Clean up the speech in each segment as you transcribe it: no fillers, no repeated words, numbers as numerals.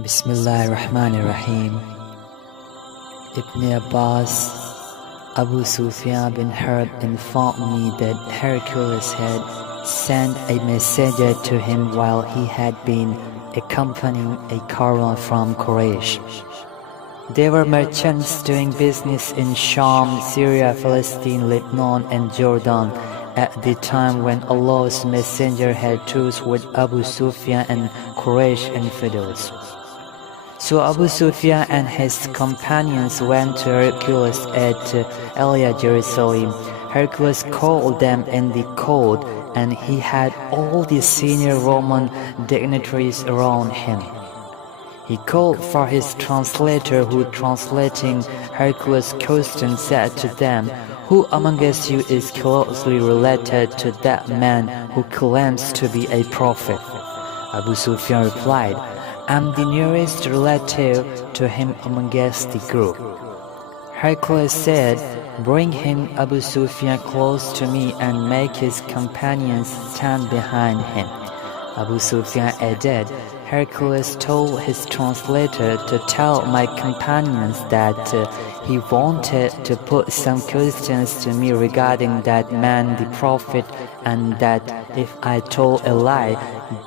Bismillahirrahmanirrahim. Ibn Abbas, Abu Sufyan bin Harb informed me that Hercules had sent a messenger to him while he had been accompanying a caravan from Quraysh. They were merchants doing business in Sham, Syria, Palestine, Lebanon, and Jordan at the time when Allah's messenger had truce with Abu Sufyan and Quraysh infidels. So Abu Sufyan and his companions went to Hercules at Elia, Jerusalem. Hercules called them in the court, and he had all the senior Roman dignitaries around him. He called for his translator, who, translating Hercules' question, said to them, "Who amongst you is closely related to that man who claims to be a prophet?" Abu Sufyan replied, "I'm the nearest relative to him amongst the group." Hercules said, "Bring him, Abu Sufyan, close to me and make his companions stand behind him." Abu Sufyan added, "Hercules told his translator to tell my companions that he wanted to put some questions to me regarding that man, the prophet, and that if I told a lie,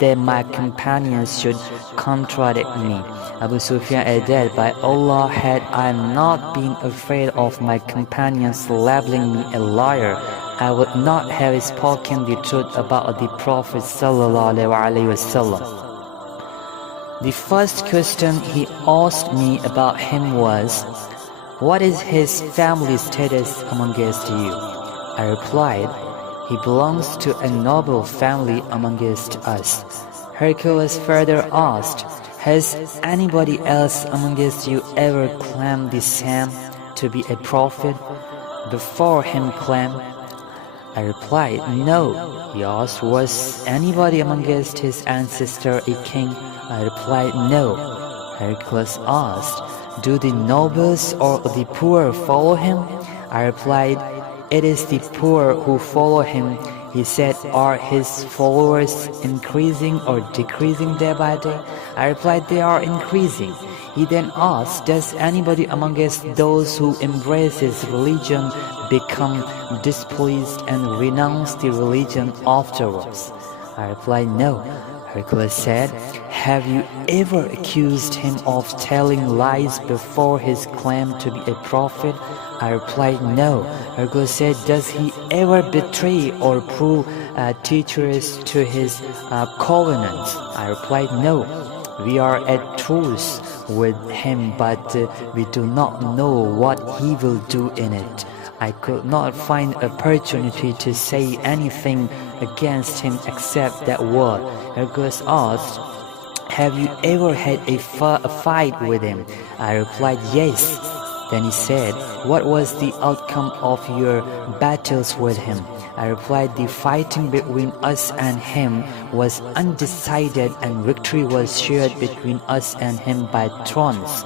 then my companions should contradict me." Abu Sufyan added, "By Allah, had I not been afraid of my companions labeling me a liar, I would not have spoken the truth about the Prophet sallallahu alaihi wasallam." The first question he asked me about him was, "What is his family status amongst you?" I replied, "He belongs to a noble family amongst us." Hercules further asked, "Has anybody else amongst you ever claimed the same, to be a prophet, before him claimed?" I replied, "No." He asked, "Was anybody amongst his ancestor a king?" I replied, "No." Hercules asked, "Do the nobles or the poor follow him?" I replied, "It is the poor who follow him." He said, "Are his followers increasing or decreasing day by day?" I replied, "They are increasing." He then asked, "Does anybody amongst those who embrace his religion become displeased and renounce the religion afterwards?" I replied, "No." Hercules said, "Have you ever accused him of telling lies before his claim to be a prophet?" I replied, "No." Hercules said, "Does he ever betray or prove treacherous to his covenants?" I replied, "No. We are at truce with him, but we do not know what he will do in it." I could not find opportunity to say anything against him except that word. Hercules asked, "Have you ever had a fight with him?" I replied, "Yes." Then he said, "What was the outcome of your battles with him?" I replied, "The fighting between us and him was undecided, and victory was shared between us and him by turns."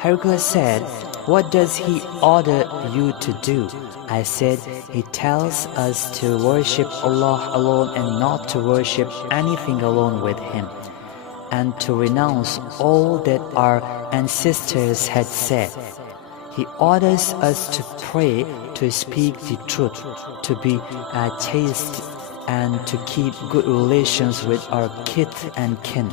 Hercules said, "What does he order you to do?" I said, "He tells us to worship Allah alone and not to worship anything alone with him, and to renounce all that our ancestors had said. He orders us to pray, to speak the truth, to be chaste, and to keep good relations with our kith and kin."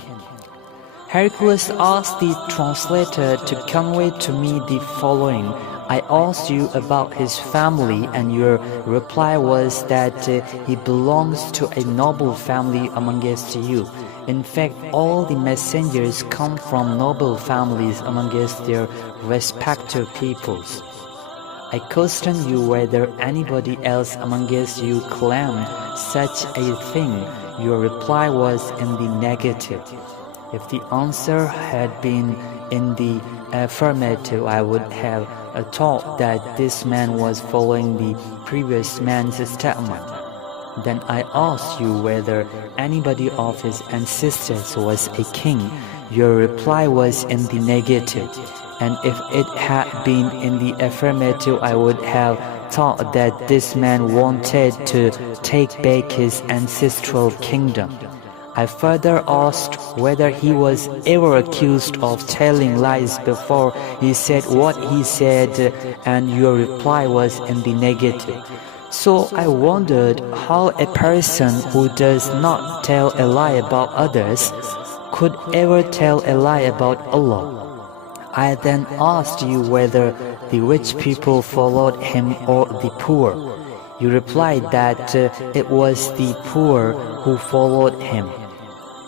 Hercules asked the translator to convey to me the following: "I asked you about his family, and your reply was that he belongs to a noble family amongst you. In fact, all the messengers come from noble families amongst their respective peoples. I questioned you whether anybody else amongst you claimed such a thing. Your reply was in the negative. If the answer had been in the affirmative, I would have thought that this man was following the previous man's statement. Then I asked you whether anybody of his ancestors was a king. Your reply was in the negative. And if it had been in the affirmative, I would have thought that this man wanted to take back his ancestral kingdom. I further asked whether he was ever accused of telling lies before he said what he said, and your reply was in the negative. So I wondered how a person who does not tell a lie about others could ever tell a lie about Allah. I then asked you whether the rich people followed him or the poor. You replied that it was the poor who followed him.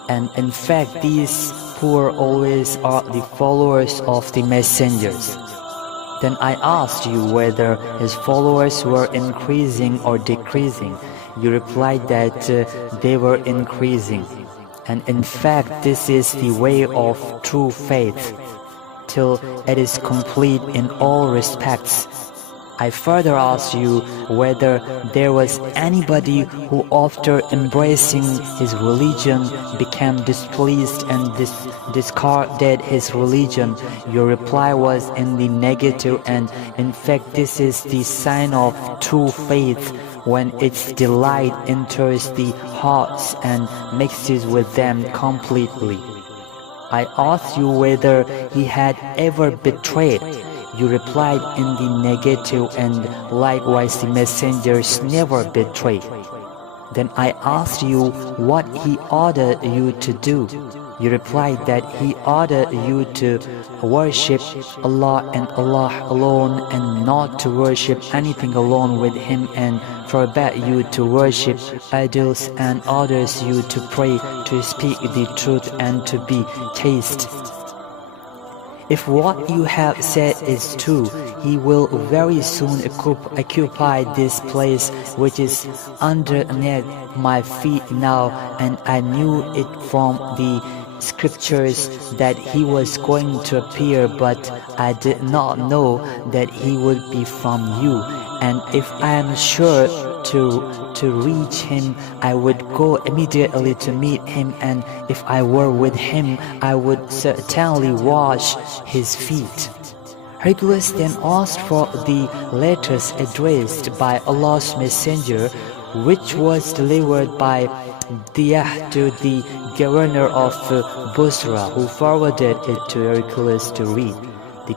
And in fact, these poor always are the followers of the messengers. Then I asked you whether his followers were increasing or decreasing. You replied that they were increasing. And in fact, this is the way of true faith, till it is complete in all respects. I further asked you whether there was anybody who after embracing his religion became displeased and discarded his religion. Your reply was in the negative, and in fact this is the sign of true faith when its delight enters the hearts and mixes with them completely. I asked you whether he had ever betrayed. You replied in the negative, and likewise the messengers never betrayed. Then I asked you what he ordered you to do. You replied that he ordered you to worship Allah and Allah alone, and not to worship anything alone with him, and forbade you to worship idols, and orders you to pray, to speak the truth, and to be chaste. If what you have said is true, he will very soon occupy this place which is underneath my feet now, and I knew it from the scriptures that he was going to appear, but I did not know that he would be from you. And if I am sure to reach him, I would go immediately to meet him, and if I were with him, I would certainly wash his feet. Hercules then asked for the letters addressed by Allah's Messenger, which was delivered by Diyah to the governor of Busra, who forwarded it to Hercules to read. The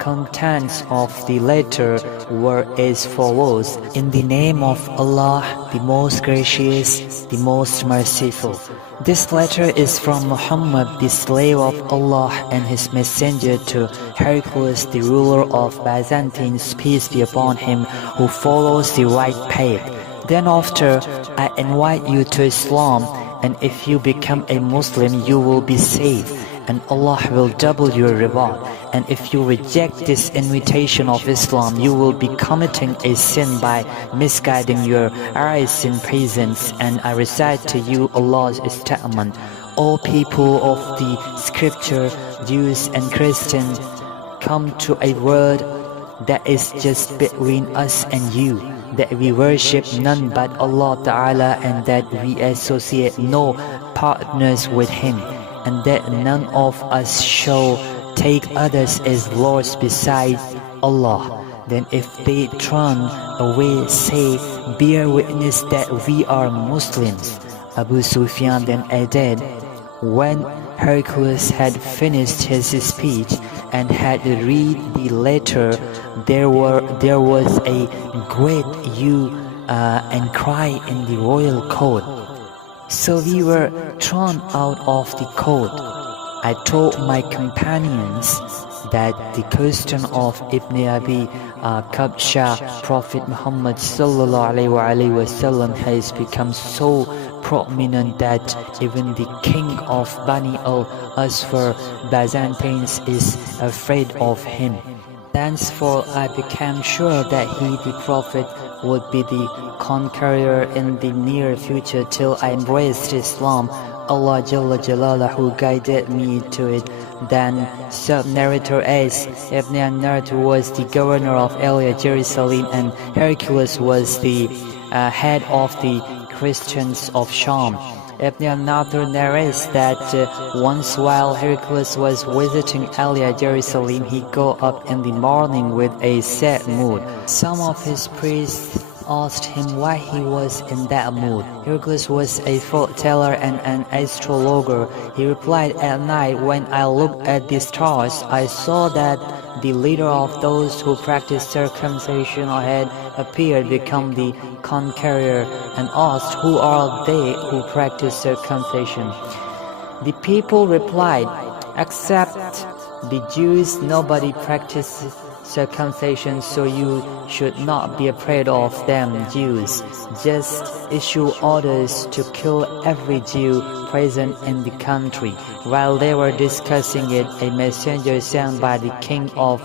contents of the letter were as follows: In the name of Allah, the most gracious, the most merciful. This letter is from Muhammad, the slave of Allah and his messenger, to Hercules, the ruler of Byzantine, peace be upon him, who follows the right path. Then after, I invite you to Islam, and if you become a Muslim, you will be saved, and Allah will double your reward. And if you reject this invitation of Islam, you will be committing a sin by misguiding your eyes in presence. And I recite to you Allah's statement: all people of the scripture, Jews and Christians, come to a word that is just between us and you, that we worship none but Allah Ta'ala, and that we associate no partners with Him, and that none of us shall take others as lords besides Allah. Then if they turn away, say, bear witness that we are Muslims. Abu Sufyan then added, when Hercules had finished his speech and had read the letter, there was a great hue and cry in the royal court. So we were thrown out of the court. I told my companions that the question of Ibn Abi Kabsha, Prophet Muhammad sallallahu alaihi wasallam, has become so prominent that even the king of Bani al-Asfar, Byzantines, is afraid of him. Thenceforth I became sure that he, the Prophet, would be the conqueror in the near future, till I embraced Islam. Allah Jalla Jalaluhu guided me to it. Then sub-narrator as Ibn al-Narrator was the governor of Elia, Jerusalem, and Hercules was the head of the Christians of Sham. Ibn al-Narrator narrates that once while Hercules was visiting Elia, Jerusalem, he got up in the morning with a sad mood. Some of his priests asked him why he was in that mood. Hercules was a foreteller and an astrologer. He replied, "At night when I looked at the stars, I saw that the leader of those who practiced circumcision had appeared, become the conqueror, and asked, 'Who are they who practice circumcision?' The people replied, 'Except the Jews, nobody practices circumcision, so you should not be afraid of them, Jews. Just issue orders to kill every Jew present in the country.' While they were discussing it, a messenger sent by the king of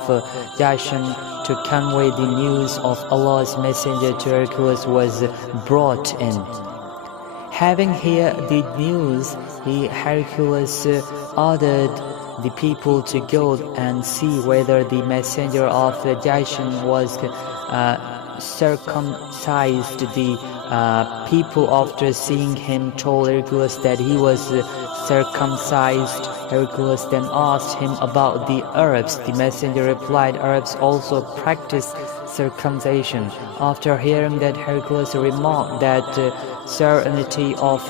Jashan to convey the news of Allah's messenger to Hercules was brought in. Having heard the news, Hercules ordered the people to go and see whether the messenger of Jashan was circumcised. The people, after seeing him, told Hercules that he was circumcised. Hercules then asked him about the Arabs. The messenger replied, "Arabs also practice circumcision." After hearing that, Hercules remarked that the serenity of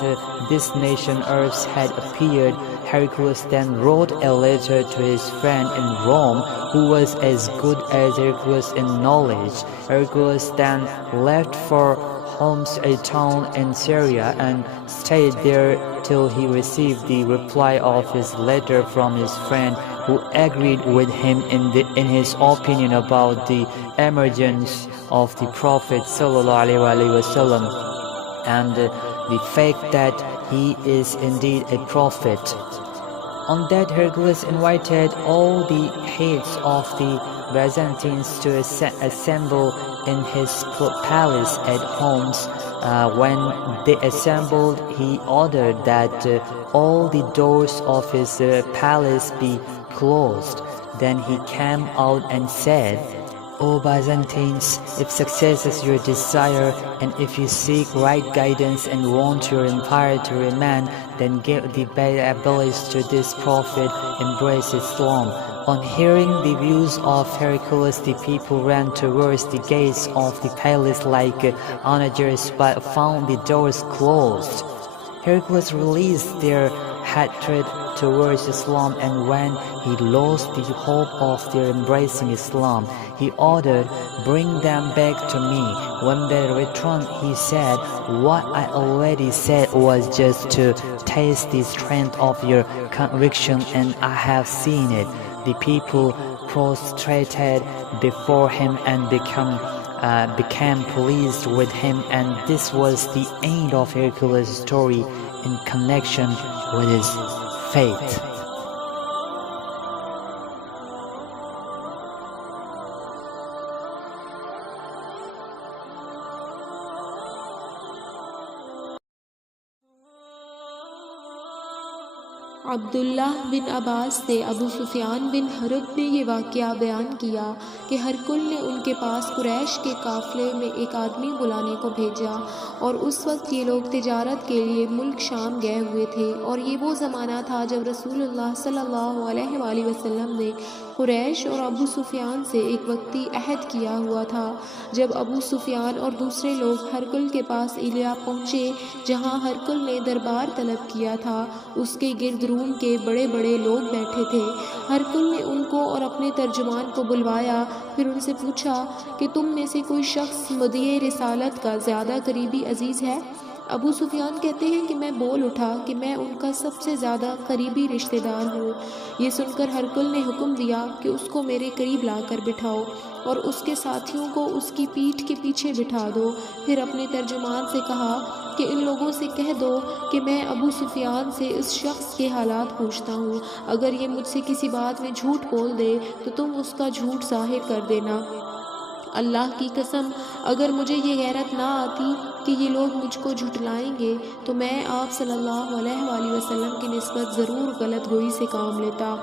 this nation Arabs had appeared. Hercules then wrote a letter to his friend in Rome, who was as good as Hercules in knowledge. Hercules then left for Homs, a town in Syria, and stayed there till he received the reply of his letter from his friend, who agreed with him in his opinion about the emergence of the Prophet ﷺ and the fact that he is indeed a prophet. On that, Hercules invited all the heads of the Byzantines to assemble in his palace at Homs. When they assembled, he ordered that all the doors of his palace be closed. Then he came out and said, "O Byzantines, if success is your desire, and if you seek right guidance and want your empire to remain, then give the abilities to this prophet, embrace Islam." On hearing the views of Hercules, the people ran towards the gates of the palace like onagers, but found the doors closed. Hercules released their hatred towards Islam, and when he lost the hope of their embracing Islam, he ordered, "Bring them back to me." When they returned, he said, "What I already said was just to taste the strength of your conviction, and I have seen it." The people prostrated before him and became pleased with him, and this was the end of Hercules' story in connection with his fate. Abdullah बिन अब्बास से अबू सुफियान बिन हरब ने ये वाक़या बयान किया कि हरकुल ने उनके पास कुरैश के काफ़िले में एक आदमी बुलाने को भेजा, और उस वक्त ये लोग तिजारत के लिए मुल्क शाम गए हुए थे, और ये वो ज़माना था जब रसूलुल्लाह सल्लल्लाहु अलैहि वसल्लम ने कुरैश और अबू सुफियान से एक वक्ती अहद किया हुआ था। जब अबू सुफियान और दूसरे लोग हरकुल के पास इलिया पहुँचे, जहाँ हरकुल ने दरबार तलब किया था, उसके गिर्द रूम के बड़े बड़े लोग बैठे थे। हरकुल ने उनको और अपने तर्जुमान को बुलवाया, फिर उनसे पूछा कि तुम में से कोई शख्स मुदीए रिसालत का ज़्यादा करीबी अजीज़ है? अबू सुफियान कहते हैं कि मैं बोल उठा कि मैं उनका सबसे ज़्यादा करीबी रिश्तेदार हूँ। ये सुनकर हरकुल ने हुक्म दिया कि उसको मेरे करीब लाकर बिठाओ और उसके साथियों को उसकी पीठ के पीछे बिठा दो। फिर अपने तर्जुमान से कहा कि इन लोगों से कह दो कि मैं अबू सुफियान से इस शख्स के हालात पूछता हूँ। अगर ये मुझसे किसी बात में झूठ बोल दे तो तुम उसका झूठ ज़ाहिर कर देना। अल्लाह की कसम, अगर मुझे ये गैरत ना आती कि ये लोग मुझको झुठलाएंगे तो मैं आप सल्लल्लाहु अलैहि वसल्लम की निस्बत ज़रूर गलत गोई से काम लेता।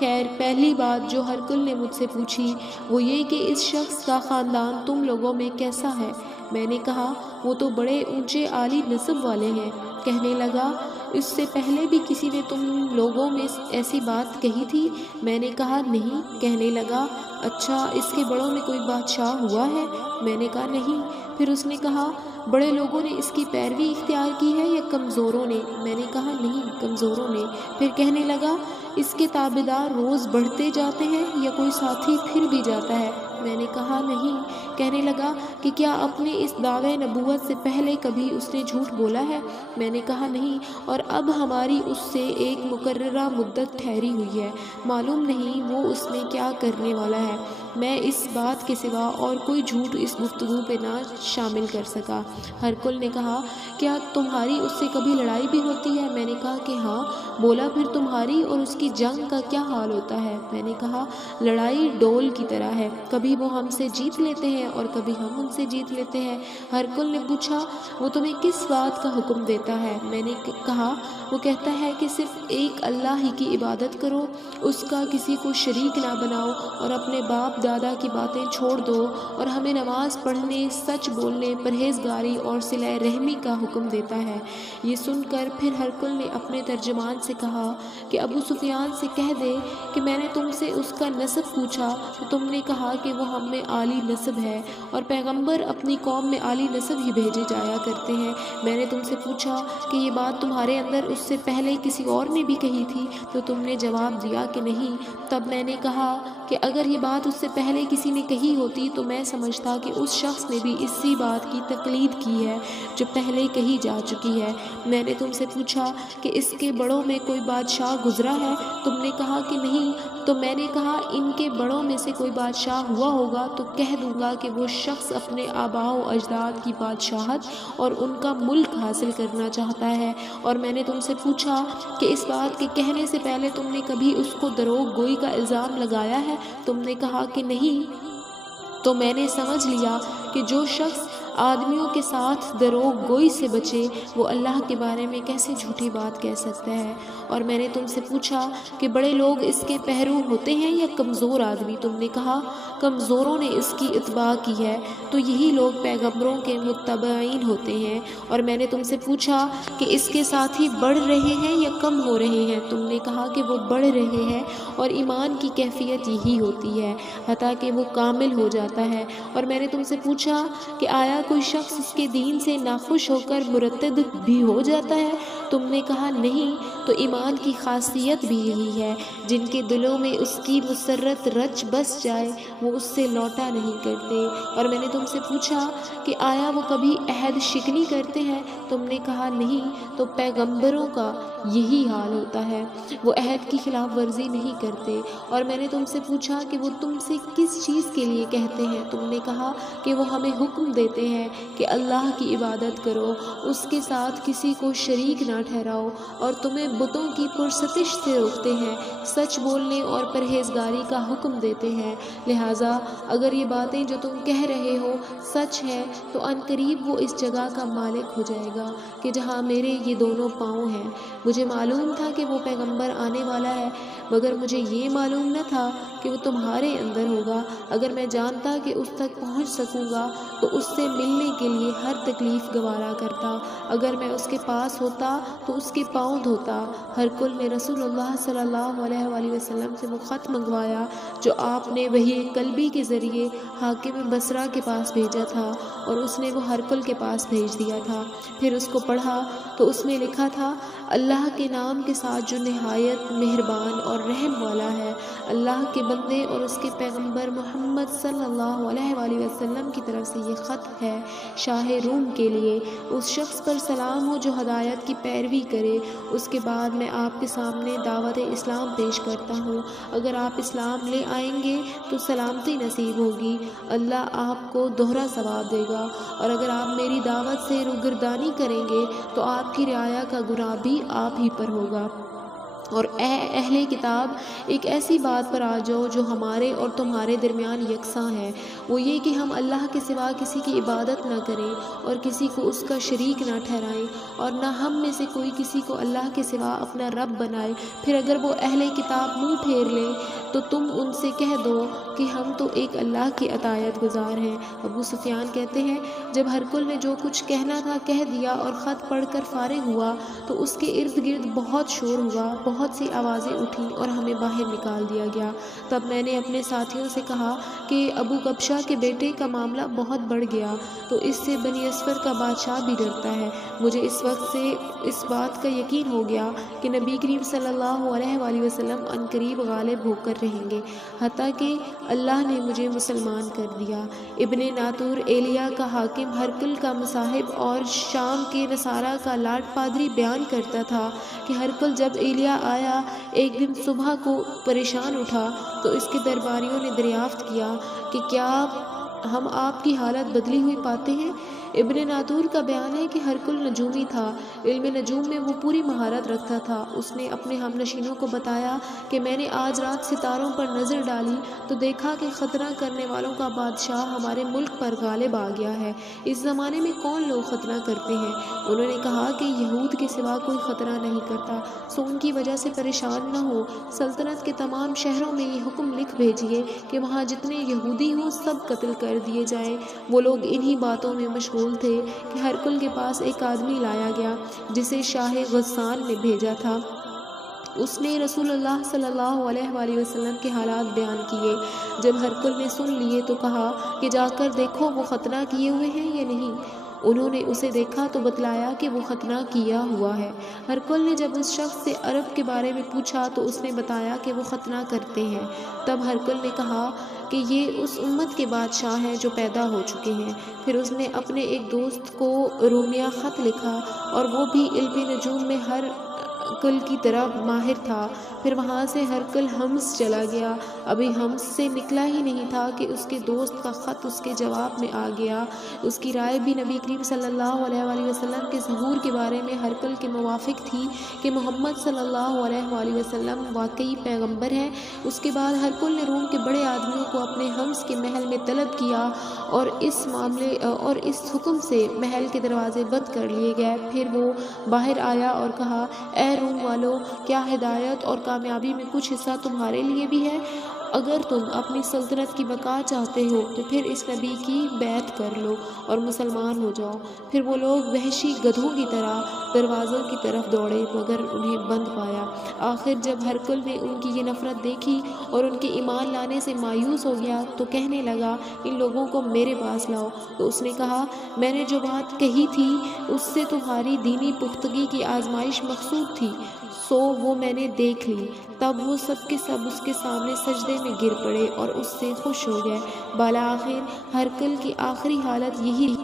खैर, पहली बात जो हरकुल ने मुझसे पूछी वो ये कि इस शख्स का ख़ानदान तुम लोगों में कैसा है। میں نے کہا وہ تو بڑے اونچے عالی نسب والے ہیں۔ کہنے لگا اس سے پہلے بھی کسی نے تم لوگوں میں ایسی بات کہی تھی؟ میں نے کہا نہیں۔ کہنے لگا اچھا اس کے بڑوں میں کوئی بادشاہ ہوا ہے؟ میں نے کہا نہیں۔ پھر اس نے کہا بڑے لوگوں نے اس کی پیروی اختیار کی ہے یا کمزوروں نے؟ میں نے کہا نہیں، کمزوروں نے۔ پھر کہنے لگا اس کے تابعدار روز بڑھتے جاتے ہیں یا کوئی ساتھی پھر بھی جاتا ہے؟ میں نے کہا نہیں۔ کہنے لگا کہ کیا اپنے اس دعوے نبوت سے پہلے کبھی اس نے جھوٹ بولا ہے؟ میں نے کہا نہیں، اور اب ہماری اس سے ایک مقررہ مدت ٹھہری ہوئی ہے، معلوم نہیں وہ اس میں کیا کرنے والا ہے۔ میں اس بات کے سوا اور کوئی جھوٹ اس گفتگو پہ نہ شامل کر سکا۔ ہرکل نے کہا کیا تمہاری اس سے کبھی لڑائی بھی ہوتی ہے؟ میں نے کہا کہ ہاں۔ بولا پھر تمہاری اور اس کی جنگ کا کیا حال ہوتا ہے؟ میں نے کہا لڑائی ڈول کی طرح ہے، کبھی وہ ہم سے جیت لیتے ہیں اور کبھی ہم ان سے جیت لیتے ہیں۔ ہرکل نے پوچھا وہ تمہیں کس بات کا حکم دیتا ہے؟ میں نے کہا وہ کہتا ہے کہ صرف ایک اللہ ہی کی عبادت کرو، اس کا کسی کو شریک نہ بناؤ اور اپنے باپ دادا کی باتیں چھوڑ دو، اور ہمیں نماز پڑھنے، سچ بولنے، پرہیزگاری اور صلہ رحمی کا حکم دیتا ہے۔ یہ سن کر پھر ہرکل نے اپنے ترجمان سے کہا کہ ابو سفیان سے کہہ دے کہ میں نے تم سے اس کا نسب پوچھا تو تم نے کہا کہ وہ ہم میں عالی نسب ہے اور پیغمبر اپنی قوم میں عالی نسب ہی بھیجے جایا کرتے ہیں۔ میں نے تم سے پوچھا کہ یہ بات تمہارے اندر اس سے پہلے کسی اور نے بھی کہی تھی تو تم نے جواب دیا کہ نہیں۔ تب میں نے کہا کہ اگر یہ بات اس سے پہلے کسی نے کہی ہوتی تو میں سمجھتا کہ اس شخص نے بھی اسی بات کی تقلید کی ہے جو پہلے کہی جا چکی ہے۔ میں نے تم سے پوچھا کہ اس کے بڑوں میں کوئی بادشاہ گزرا ہے؟ تم نے کہا کہ نہیں۔ تو میں نے کہا ان کے بڑوں میں سے کوئی بادشاہ ہوا ہوگا تو کہہ دوں گا کہ وہ شخص اپنے آباء و اجداد کی بادشاہت اور ان کا ملک حاصل کرنا چاہتا ہے۔ اور میں نے تم سے پوچھا کہ اس بات کے کہنے سے پہلے تم نے کبھی اس کو دروغ گوئی کا الزام لگایا ہے؟ تم نے کہا کہ نہیں۔ تو میں نے سمجھ لیا کہ جو شخص آدمیوں کے ساتھ دروغ گوئی سے بچے وہ اللہ کے بارے میں کیسے جھوٹی بات کہہ سکتا ہے۔ اور میں نے تم سے پوچھا کہ بڑے لوگ اس کے پہرو ہوتے ہیں یا کمزور آدمی؟ تم نے کہا کمزوروں نے اس کی اتباع کی ہے، تو یہی لوگ پیغمبروں کے متبعین ہوتے ہیں۔ اور میں نے تم سے پوچھا کہ اس کے ساتھی بڑھ رہے ہیں یا کم ہو رہے ہیں؟ تم نے کہا کہ وہ بڑھ رہے ہیں، اور ایمان کی کیفیت یہی ہوتی ہے حتیٰ کہ وہ کامل ہو جاتا ہے۔ اور میں نے تم سے پوچھا کہ آیا کوئی شخص اس کے دین سے ناخوش ہو کر مرتد بھی ہو جاتا ہے؟ تم نے کہا نہیں۔ تو ایمان کی خاصیت بھی یہی ہے، جن کے دلوں میں اس کی مسرت رچ بس جائے وہ اس سے لوٹا نہیں کرتے۔ اور میں نے تم سے پوچھا کہ آیا وہ کبھی عہد شکنی کرتے ہیں؟ تم نے کہا نہیں۔ تو پیغمبروں کا یہی حال ہوتا ہے، وہ عہد کی خلاف ورزی نہیں کرتے۔ اور میں نے تم سے پوچھا کہ وہ تم سے کس چیز کے لیے کہتے ہیں؟ تم نے کہا کہ وہ ہمیں حکم دیتے ہیں کہ اللہ کی عبادت کرو، اس کے ساتھ کسی کو شریک نہ ٹھہراؤ، اور تمہیں بتوں کی پرستش سے روکتے ہیں، سچ بولنے اور پرہیزگاری کا حکم دیتے ہیں۔ لہٰذا اگر یہ باتیں جو تم کہہ رہے ہو سچ ہے تو عنقریب وہ اس جگہ کا مالک ہو جائے گا کہ جہاں میرے یہ دونوں پاؤں ہیں۔ مجھے معلوم تھا کہ وہ پیغمبر آنے والا ہے، مگر مجھے یہ معلوم نہ تھا کہ وہ تمہارے اندر ہوگا۔ اگر میں جانتا کہ اس تک پہنچ سکوں گا تو اس سے ملنے کے لیے ہر تکلیف گوارا کرتا، اگر میں اس کے پاس ہوتا تو اس کے پاؤں دھوتا۔ ہرکل نے رسول اللہ صلی اللہ علیہ وآلہ وسلم سے وہ خط منگوایا جو آپ نے وحی قلبی کے ذریعے حاکم بصرہ کے پاس بھیجا تھا، اور اس نے وہ ہرکل کے پاس بھیج دیا تھا۔ پھر اس کو پڑھا تو اس میں لکھا تھا اللہ کے نام کے ساتھ جو نہایت مہربان اور رحم والا ہے۔ اللہ کے بندے اور اس کے پیغمبر محمد صلی اللہ علیہ وآلہ وسلم کی طرف سے یہ خط ہے شاہ روم کے لیے۔ اس شخص پر سلام ہو جو ہدایت کی پیروی کرے۔ اس کے بعد میں آپ کے سامنے دعوت اسلام پیش کرتا ہوں، اگر آپ اسلام لے آئیں گے تو سلامتی نصیب ہوگی، اللہ آپ کو دوہرا ثواب دے گا، اور اگر آپ میری دعوت سے روگردانی کریں گے تو آپ کی رعایا کا گناہ بھی آپ ہی پر ہوگا۔ اور اے اہل کتاب، ایک ایسی بات پر آ جاؤ جو ہمارے اور تمہارے درمیان یکساں ہے، وہ یہ کہ ہم اللہ کے سوا کسی کی عبادت نہ کریں اور کسی کو اس کا شریک نہ ٹھہرائیں، اور نہ ہم میں سے کوئی کسی کو اللہ کے سوا اپنا رب بنائے۔ پھر اگر وہ اہل کتاب منہ پھیر لیں تو تم ان سے کہہ دو کہ ہم تو ایک اللہ کی اطاعت گزار ہیں۔ ابو سفیان کہتے ہیں جب ہرکل نے جو کچھ کہنا تھا کہہ دیا اور خط پڑھ کر فارغ ہوا تو اس کے ارد گرد بہت شور ہوا، بہت سی آوازیں اٹھیں اور ہمیں باہر نکال دیا گیا۔ تب میں نے اپنے ساتھیوں سے کہا کہ ابو کبشہ کے بیٹے کا معاملہ بہت بڑھ گیا، تو اس سے بنی اسفر کا بادشاہ بھی ڈرتا ہے۔ مجھے اس وقت سے اس بات کا یقین ہو گیا کہ نبی کریم صلی اللہ علیہ وآلہ وسلم عنقریب غالب ہو کر رہیں گے، حتیٰ کہ اللہ نے مجھے مسلمان کر دیا۔ ابن ناطور ایلیا کا حاکم ہرقل کا مصاحب اور شام کے نصارہ کا لاٹ پادری بیان کرتا تھا کہ ہرقل جب ایلیا آیا ایک دن صبح کو پریشان اٹھا تو اس کے درباریوں نے دریافت کیا کہ کیا ہم آپ کی حالت بدلی ہوئی پاتے ہیں؟ ابن ناطور کا بیان ہے کہ ہرقل نجومی تھا، علم نجوم میں وہ پوری مہارت رکھتا تھا۔ اس نے اپنے ہم نشینوں کو بتایا کہ میں نے آج رات ستاروں پر نظر ڈالی تو دیکھا کہ خطرہ کرنے والوں کا بادشاہ ہمارے ملک پر غالب آ گیا ہے۔ اس زمانے میں کون لوگ خطرہ کرتے ہیں؟ انہوں نے کہا کہ یہود کے سوا کوئی خطرہ نہیں کرتا، سو ان کی وجہ سے پریشان نہ ہو۔ سلطنت کے تمام شہروں میں یہ حکم لکھ بھیجیے کہ وہاں جتنے یہودی ہوں سب قتل کر دیے جائیں۔ وہ لوگ انہی باتوں میں مشغول تھے کہ ہرقل کے پاس ایک آدمی لایا گیا جسے شاہ غسان نے بھیجا تھا۔ اس نے رسول اللہ صلی اللہ علیہ وآلہ وسلم کے حالات بیان کیے۔ جب ہرقل نے سن لیے تو کہا کہ جا کر دیکھو وہ ختنہ کیے ہوئے ہیں یا نہیں۔ انہوں نے اسے دیکھا تو بتلایا کہ وہ ختنہ کیا ہوا ہے۔ ہرقل نے جب اس شخص سے عرب کے بارے میں پوچھا تو اس نے بتایا کہ وہ ختنہ کرتے ہیں۔ تب ہرقل نے کہا کہ یہ اس امت کے بادشاہ ہیں جو پیدا ہو چکے ہیں۔ پھر اس نے اپنے ایک دوست کو رومیہ خط لکھا اور وہ بھی علم نجوم میں ہرقل کی طرح ماہر تھا۔ پھر وہاں سے ہرقل حمص چلا گیا۔ ابھی حمص سے نکلا ہی نہیں تھا کہ اس کے دوست کا خط اس کے جواب میں آ گیا۔ اس کی رائے بھی نبی کریم صلی اللہ علیہ وآلہ وسلم کے ظہور کے بارے میں ہرقل کے موافق تھی کہ محمد صلی اللہ علیہ وآلہ وسلم واقعی پیغمبر ہے۔ اس کے بعد ہرقل نے روم کے بڑے آدمیوں کو اپنے حمص کے محل میں طلب کیا اور اس حکم سے محل کے دروازے بند کر لیے گئے۔ پھر وہ باہر آیا اور کہا اے روم والو، کیا ہدایت اور کامیابی میں کچھ حصہ تمہارے لیے بھی ہے؟ اگر تم اپنی سلطنت کی بقا چاہتے ہو تو پھر اس نبی کی بیعت کر لو اور مسلمان ہو جاؤ۔ پھر وہ لوگ وحشی گدھوں کی طرح دروازوں کی طرف دوڑے مگر انہیں بند پایا۔ آخر جب ہرقل نے ان کی یہ نفرت دیکھی اور ان کے ایمان لانے سے مایوس ہو گیا تو کہنے لگا ان لوگوں کو میرے پاس لاؤ۔ تو اس نے کہا میں نے جو بات کہی تھی اس سے تمہاری دینی پختگی کی آزمائش مقصود تھی، سو وہ میں نے دیکھ لی۔ تب وہ سب کے سب اس کے سامنے سجدے میں گر پڑے اور اس سے خوش ہو گئے۔ بالآخر ہرقل کی آخری حالت یہی